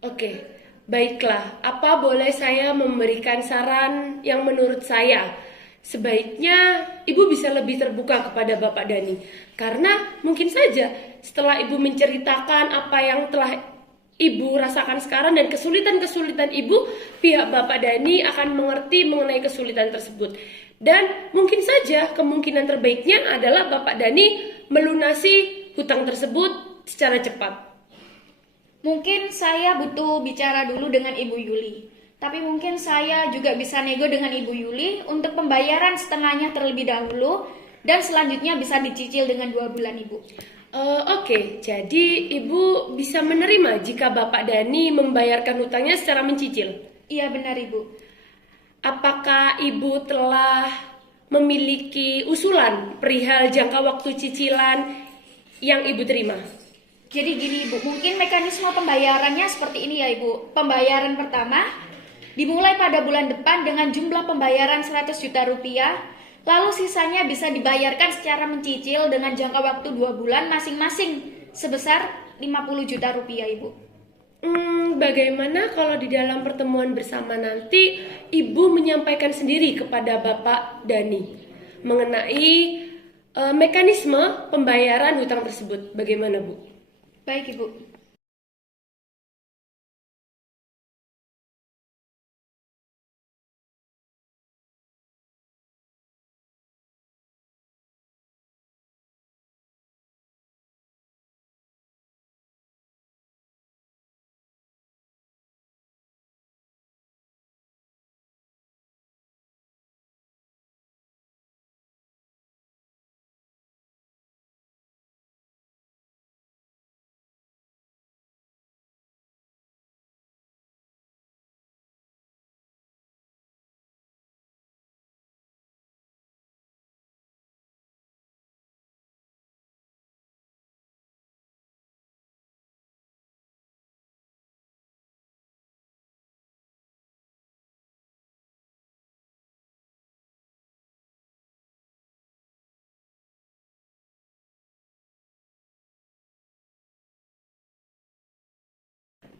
Oke, baiklah. Apa boleh saya memberikan saran yang menurut saya? Sebaiknya Ibu bisa lebih terbuka kepada Bapak Dani. Karena mungkin saja setelah Ibu menceritakan apa yang telah Ibu rasakan sekarang dan kesulitan-kesulitan Ibu, pihak Bapak Dani akan mengerti mengenai kesulitan tersebut. Dan mungkin saja kemungkinan terbaiknya adalah Bapak Dani melunasi hutang tersebut secara cepat. Mungkin saya butuh bicara dulu dengan Ibu Yuli. Tapi mungkin saya juga bisa nego dengan Ibu Yuli untuk pembayaran setengahnya terlebih dahulu dan selanjutnya bisa dicicil dengan 2 bulan, Ibu. Oke, jadi Ibu bisa menerima jika Bapak Dani membayarkan hutangnya secara mencicil? Iya benar, Ibu. Apakah Ibu telah memiliki usulan perihal jangka waktu cicilan yang Ibu terima? Jadi gini, Ibu, mungkin mekanisme pembayarannya seperti ini ya, Ibu. Pembayaran pertama dimulai pada bulan depan dengan jumlah pembayaran 100 juta rupiah, lalu sisanya bisa dibayarkan secara mencicil dengan jangka waktu 2 bulan masing-masing sebesar 50 juta rupiah, Ibu. Bagaimana kalau di dalam pertemuan bersama nanti Ibu menyampaikan sendiri kepada Bapak Dani mengenai mekanisme pembayaran hutang tersebut? Bagaimana, Bu? Baik, Ibu.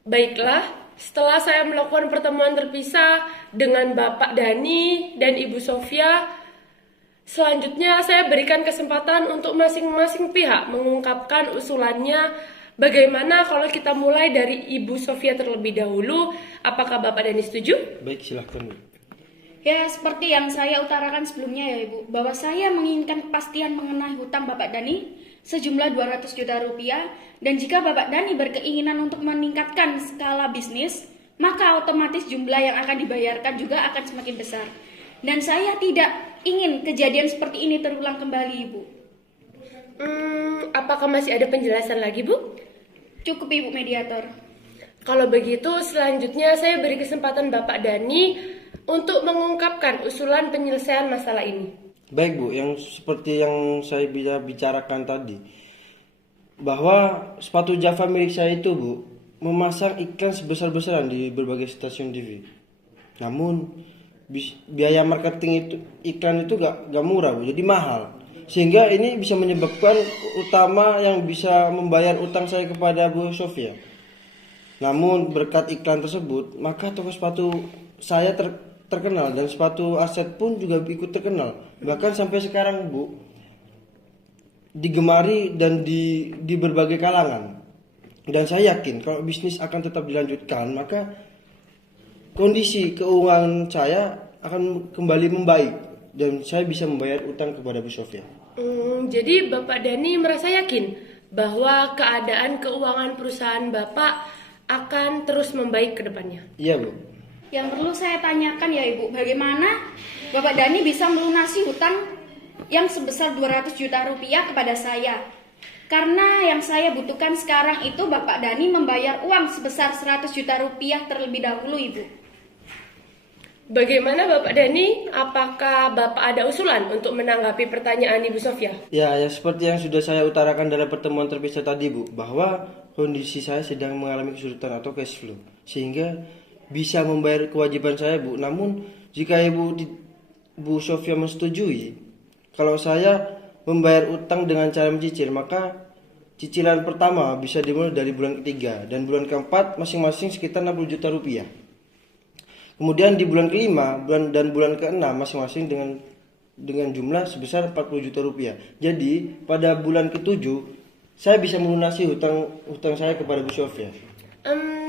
Baiklah, setelah saya melakukan pertemuan terpisah dengan Bapak Dani dan Ibu Sofia, selanjutnya saya berikan kesempatan untuk masing-masing pihak mengungkapkan usulannya. Bagaimana kalau kita mulai dari Ibu Sofia terlebih dahulu? Apakah Bapak Dani setuju? Baik, silahkan Bu. Ya, seperti yang saya utarakan sebelumnya ya Ibu, bahwa saya menginginkan kepastian mengenai hutang Bapak Dani sejumlah 200 juta rupiah, dan jika Bapak Dani berkeinginan untuk meningkatkan skala bisnis, maka otomatis jumlah yang akan dibayarkan juga akan semakin besar. Dan saya tidak ingin kejadian seperti ini terulang kembali, Ibu. Apakah masih ada penjelasan lagi, Bu? Cukup, Ibu Mediator. Kalau begitu, selanjutnya saya beri kesempatan Bapak Dani untuk mengungkapkan usulan penyelesaian masalah ini. Baik Bu, yang seperti yang saya bisa bicarakan tadi, bahwa sepatu Java milik saya itu Bu, memasang iklan sebesar-besaran di berbagai stasiun TV. Namun biaya marketing itu iklan itu gak murah Bu, jadi mahal. Sehingga ini bisa menyebabkan utama yang bisa membayar utang saya kepada Bu Sofia. Namun berkat iklan tersebut, maka toko sepatu saya terkenal dan sepatu aset pun juga ikut terkenal. Bahkan sampai sekarang Bu, digemari dan di berbagai kalangan. Dan saya yakin kalau bisnis akan tetap dilanjutkan, maka kondisi keuangan saya akan kembali membaik dan saya bisa membayar utang kepada Bu Sofia. Jadi Bapak Dani merasa yakin bahwa keadaan keuangan perusahaan Bapak akan terus membaik ke depannya? Iya Bu. Yang perlu saya tanyakan ya Ibu, bagaimana Bapak Dani bisa melunasi hutang yang sebesar 200 juta rupiah kepada saya? Karena yang saya butuhkan sekarang itu Bapak Dani membayar uang sebesar 100 juta rupiah terlebih dahulu, Ibu. Bagaimana Bapak Dani? Apakah Bapak ada usulan untuk menanggapi pertanyaan Ibu Sofia? Ya seperti yang sudah saya utarakan dalam pertemuan terpisah tadi Bu, bahwa kondisi saya sedang mengalami kesulitan atau cash flow, sehingga bisa membayar kewajiban saya Bu. Namun jika Bu Sofia menyetujui kalau saya membayar utang dengan cara mencicil, maka cicilan pertama bisa dimulai dari bulan ketiga dan bulan keempat masing-masing sekitar 60 juta rupiah. Kemudian di bulan kelima dan bulan keenam masing-masing dengan jumlah sebesar 40 juta rupiah. Jadi pada bulan ketujuh saya bisa melunasi hutang saya kepada Bu Sofia.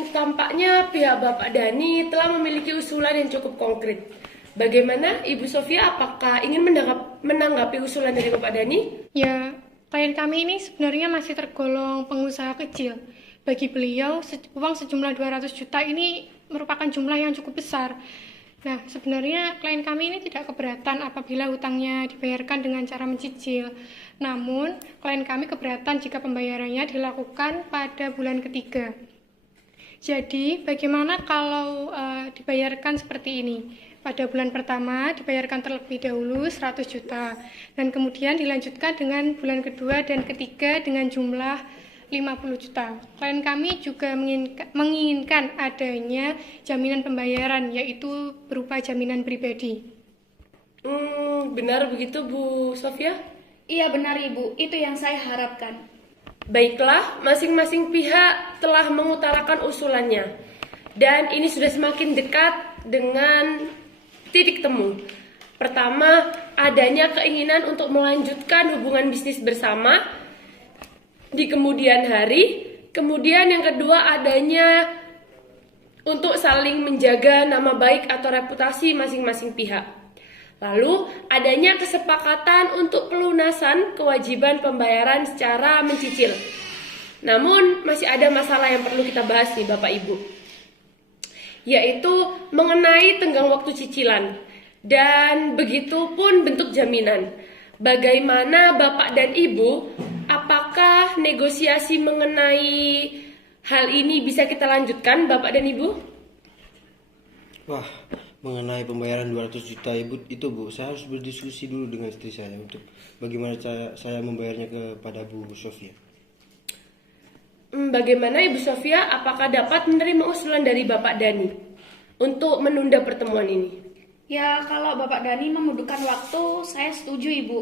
Tampaknya pihak Bapak Dani telah memiliki usulan yang cukup konkret. Bagaimana Ibu Sofia? Apakah ingin menanggapi usulan dari Bapak Dani? Ya, klien kami ini sebenarnya masih tergolong pengusaha kecil. Bagi beliau, uang sejumlah 200 juta ini merupakan jumlah yang cukup besar. Nah, sebenarnya klien kami ini tidak keberatan apabila hutangnya dibayarkan dengan cara mencicil. Namun, klien kami keberatan jika pembayarannya dilakukan pada bulan ketiga. Jadi, bagaimana kalau dibayarkan seperti ini? Pada bulan pertama dibayarkan terlebih dahulu 100 juta dan kemudian dilanjutkan dengan bulan kedua dan ketiga dengan jumlah 50 juta. Klien kami juga menginginkan adanya jaminan pembayaran, yaitu berupa jaminan pribadi. Benar begitu Bu Sofia? Iya benar Ibu, itu yang saya harapkan. Baiklah, masing-masing pihak telah mengutarakan usulannya. Dan ini sudah semakin dekat dengan titik temu. Pertama, adanya keinginan untuk melanjutkan hubungan bisnis bersama di kemudian hari. Kemudian yang kedua, adanya untuk saling menjaga nama baik atau reputasi masing-masing pihak. Lalu, adanya kesepakatan untuk pelunasan kewajiban pembayaran secara mencicil. Namun, masih ada masalah yang perlu kita bahas nih Bapak Ibu, yaitu mengenai tenggang waktu cicilan dan begitu pun bentuk jaminan. Bagaimana Bapak dan Ibu, apakah negosiasi mengenai hal ini bisa kita lanjutkan Bapak dan Ibu? Wah, mengenai pembayaran 200 juta itu Bu, saya harus berdiskusi dulu dengan istri saya untuk bagaimana saya membayarnya kepada Bu Sofia. Bagaimana Ibu Sofia, apakah dapat menerima usulan dari Bapak Dani untuk menunda pertemuan ini? Ya, kalau Bapak Dani membutuhkan waktu, saya setuju Ibu.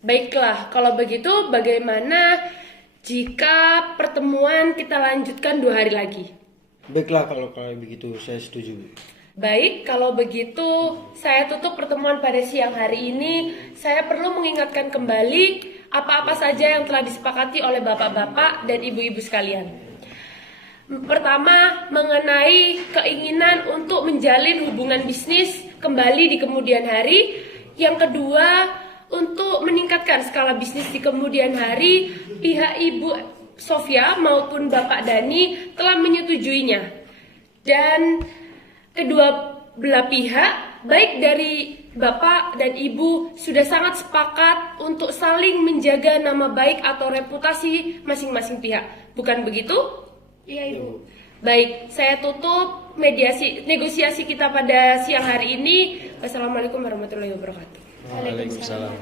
Baiklah, kalau begitu bagaimana jika pertemuan kita lanjutkan 2 hari lagi? Baiklah kalau begitu saya setuju, Bu. Baik, kalau begitu saya tutup pertemuan pada siang hari ini. Saya perlu mengingatkan kembali apa-apa saja yang telah disepakati oleh bapak-bapak dan ibu-ibu sekalian. Pertama, mengenai keinginan untuk menjalin hubungan bisnis kembali di kemudian hari. Yang kedua, untuk meningkatkan skala bisnis di kemudian hari. Pihak Ibu Sofia maupun Bapak Dani telah menyetujuinya. Dan kedua belah pihak, baik dari Bapak dan Ibu, sudah sangat sepakat untuk saling menjaga nama baik atau reputasi masing-masing pihak. Bukan begitu? Iya, Ibu. Baik, saya tutup negosiasi kita pada siang hari ini. Wassalamualaikum warahmatullahi wabarakatuh. Waalaikumsalam.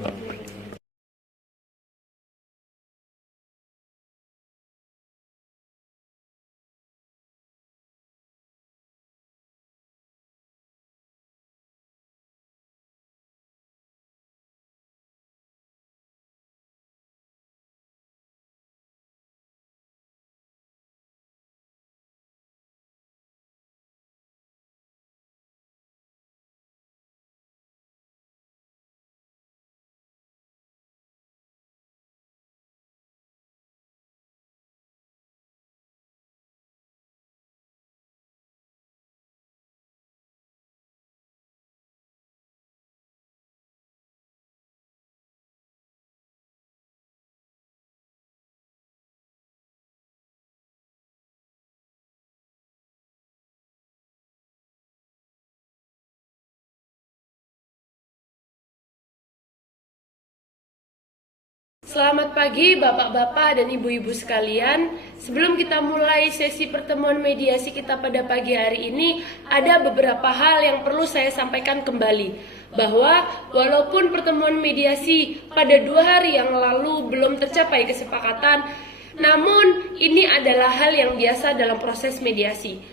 Selamat pagi Bapak-bapak dan Ibu-ibu sekalian. Sebelum kita mulai sesi pertemuan mediasi kita pada pagi hari ini, ada beberapa hal yang perlu saya sampaikan kembali. Bahwa walaupun pertemuan mediasi pada 2 hari yang lalu belum tercapai kesepakatan, namun ini adalah hal yang biasa dalam proses mediasi.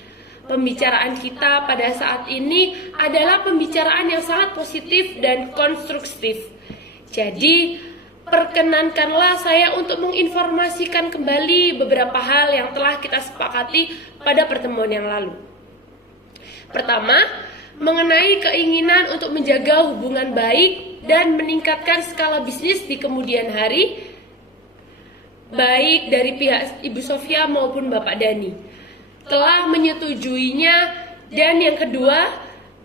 Pembicaraan kita pada saat ini adalah pembicaraan yang sangat positif dan konstruktif. Jadi, perkenankanlah saya untuk menginformasikan kembali beberapa hal yang telah kita sepakati pada pertemuan yang lalu. Pertama, mengenai keinginan untuk menjaga hubungan baik dan meningkatkan skala bisnis di kemudian hari, baik dari pihak Ibu Sofia maupun Bapak Dani telah menyetujuinya. Dan yang kedua,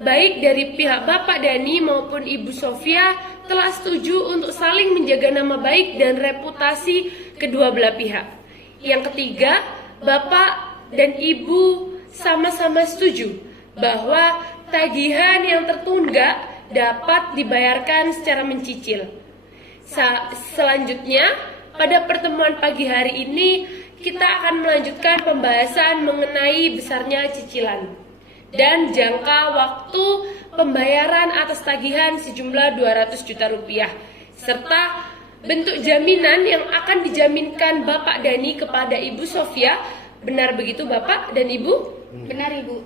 baik dari pihak Bapak Dani maupun Ibu Sofia telah setuju untuk saling menjaga nama baik dan reputasi kedua belah pihak. Yang ketiga, Bapak dan Ibu sama-sama setuju bahwa tagihan yang tertunggak dapat dibayarkan secara mencicil. Selanjutnya, pada pertemuan pagi hari ini, kita akan melanjutkan pembahasan mengenai besarnya cicilan dan jangka waktu pembayaran atas tagihan sejumlah 200 juta rupiah serta bentuk jaminan yang akan dijaminkan Bapak Dani kepada Ibu Sofia. Benar begitu Bapak dan Ibu? Benar, Ibu.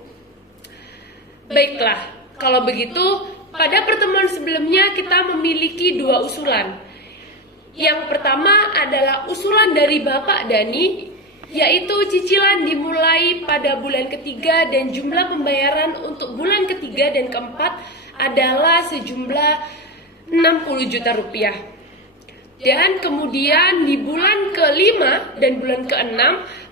Baiklah, kalau begitu pada pertemuan sebelumnya kita memiliki 2 usulan. Yang pertama adalah usulan dari Bapak Dani, yaitu cicilan dimulai pada bulan ketiga dan jumlah pembayaran untuk bulan ketiga dan keempat adalah sejumlah 60 juta rupiah. Dan kemudian di bulan ke-5 dan bulan ke-6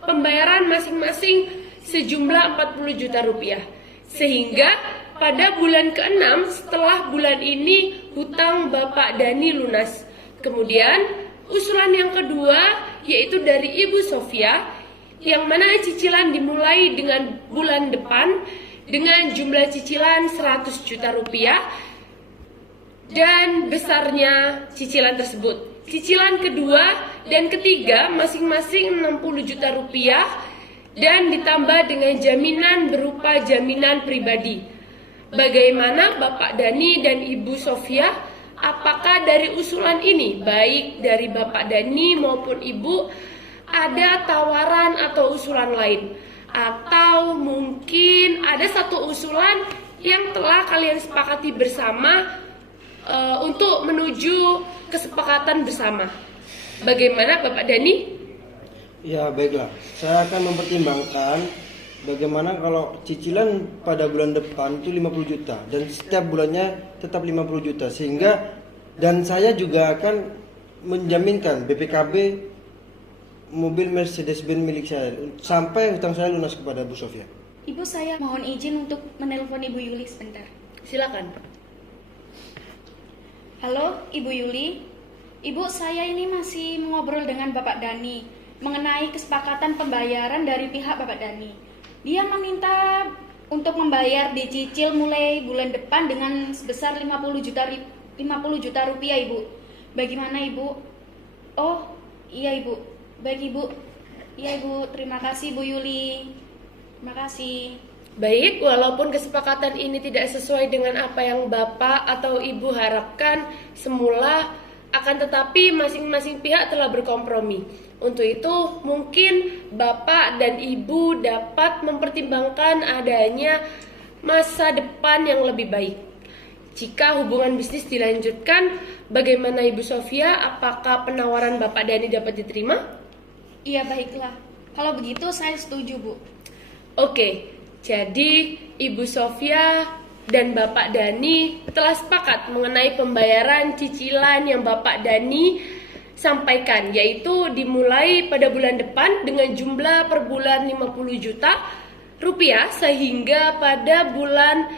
pembayaran masing-masing sejumlah 40 juta rupiah. Sehingga pada bulan ke-6 setelah bulan ini hutang Bapak Dani lunas. Kemudian usulan yang kedua yaitu dari Ibu Sofia, yang mana cicilan dimulai dengan bulan depan dengan jumlah cicilan 100 juta rupiah dan besarnya cicilan tersebut. Cicilan kedua dan ketiga masing-masing 60 juta rupiah dan ditambah dengan jaminan berupa jaminan pribadi. Bagaimana Bapak Dani dan Ibu Sofia? Apakah dari usulan ini, baik dari Bapak Dani maupun Ibu, ada tawaran atau usulan lain? Atau mungkin ada satu usulan yang telah kalian sepakati bersama untuk menuju kesepakatan bersama? Bagaimana Bapak Dani? Ya baiklah, saya akan mempertimbangkan bagaimana kalau cicilan pada bulan depan itu 50 juta dan setiap bulannya tetap 50 juta sehingga dan saya juga akan menjaminkan BPKB mobil Mercedes-Benz milik saya sampai hutang saya lunas kepada Bu Sofia. Ibu, saya mohon izin untuk menelpon Ibu Yuli sebentar. Silakan. Halo, Ibu Yuli. Ibu, saya ini masih mengobrol dengan Bapak Dani mengenai kesepakatan pembayaran dari pihak Bapak Dani. Dia meminta untuk membayar dicicil mulai bulan depan dengan sebesar 50 juta rupiah, Ibu. Bagaimana, Ibu? Oh, iya, Ibu. Baik, Ibu. Iya, Ibu. Terima kasih, Bu Yuli. Terima kasih. Baik, walaupun kesepakatan ini tidak sesuai dengan apa yang Bapak atau Ibu harapkan semula, akan tetapi masing-masing pihak telah berkompromi. Untuk itu, mungkin Bapak dan Ibu dapat mempertimbangkan adanya masa depan yang lebih baik. Jika hubungan bisnis dilanjutkan, bagaimana Ibu Sofia? Apakah penawaran Bapak Dani dapat diterima? Iya, baiklah. Kalau begitu, saya setuju, Bu. Oke, jadi Ibu Sofia dan Bapak Dani telah sepakat mengenai pembayaran cicilan yang Bapak Dani sampaikan, yaitu dimulai pada bulan depan dengan jumlah per bulan 50 juta rupiah sehingga pada bulan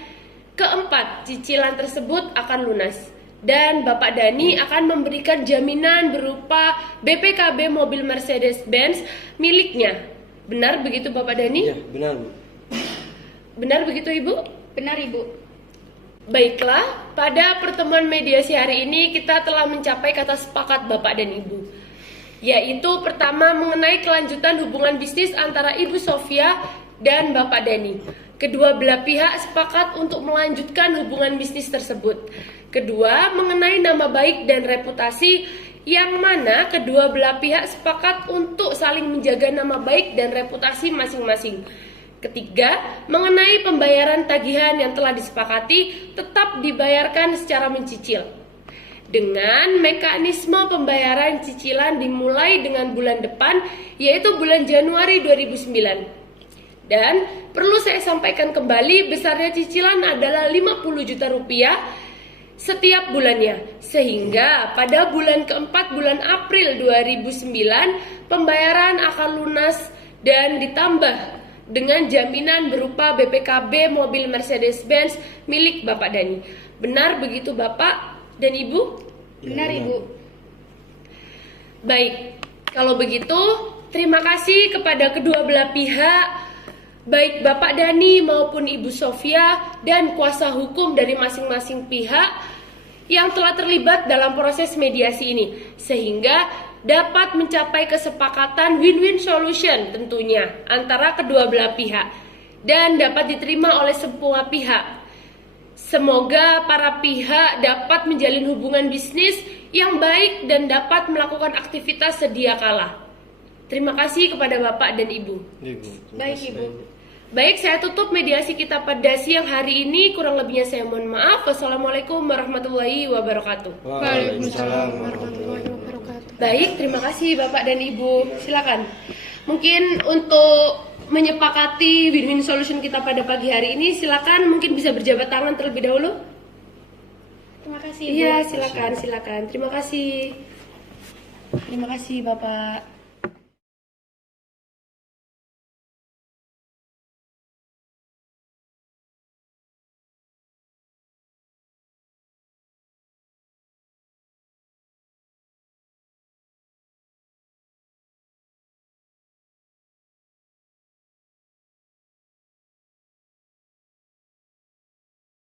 keempat cicilan tersebut akan lunas. Dan Bapak Dani akan memberikan jaminan berupa BPKB mobil Mercedes-Benz miliknya. Benar begitu Bapak Dani? Iya, benar Bu. Benar begitu Ibu? Benar, Ibu. Baiklah, pada pertemuan mediasi hari ini kita telah mencapai kata sepakat Bapak dan Ibu, yaitu pertama mengenai kelanjutan hubungan bisnis antara Ibu Sofia dan Bapak Dani. Kedua belah pihak sepakat untuk melanjutkan hubungan bisnis tersebut. Kedua, mengenai nama baik dan reputasi, yang mana kedua belah pihak sepakat untuk saling menjaga nama baik dan reputasi masing-masing. Ketiga, mengenai pembayaran tagihan yang telah disepakati tetap dibayarkan secara mencicil. Dengan mekanisme pembayaran cicilan dimulai dengan bulan depan, yaitu bulan Januari 2009. Dan perlu saya sampaikan kembali, besarnya cicilan adalah 50 juta rupiah setiap bulannya, sehingga pada bulan keempat bulan April 2009 pembayaran akan lunas dan ditambah dengan jaminan berupa BPKB mobil Mercedes-Benz milik Bapak Dani. Benar begitu Bapak dan Ibu? Benar, Ibu. Baik, kalau begitu terima kasih kepada kedua belah pihak, baik Bapak Dani maupun Ibu Sofia dan kuasa hukum dari masing-masing pihak yang telah terlibat dalam proses mediasi ini, sehingga dapat mencapai kesepakatan win-win solution tentunya antara kedua belah pihak dan dapat diterima oleh semua pihak. Semoga para pihak dapat menjalin hubungan bisnis yang baik dan dapat melakukan aktivitas sedia kala. Terima kasih kepada Bapak dan Ibu. Baik, Ibu. Baik, saya tutup mediasi kita pada siang hari ini. Kurang lebihnya saya mohon maaf. Wassalamualaikum warahmatullahi wabarakatuh. Waalaikumsalam warahmatullahi wabarakatuh. Baik, terima kasih Bapak dan Ibu. Silakan. Mungkin untuk menyepakati win-win solution kita pada pagi hari ini, silakan mungkin bisa berjabat tangan terlebih dahulu. Terima kasih, Ibu. Iya, silakan. Terima kasih. Terima kasih Bapak.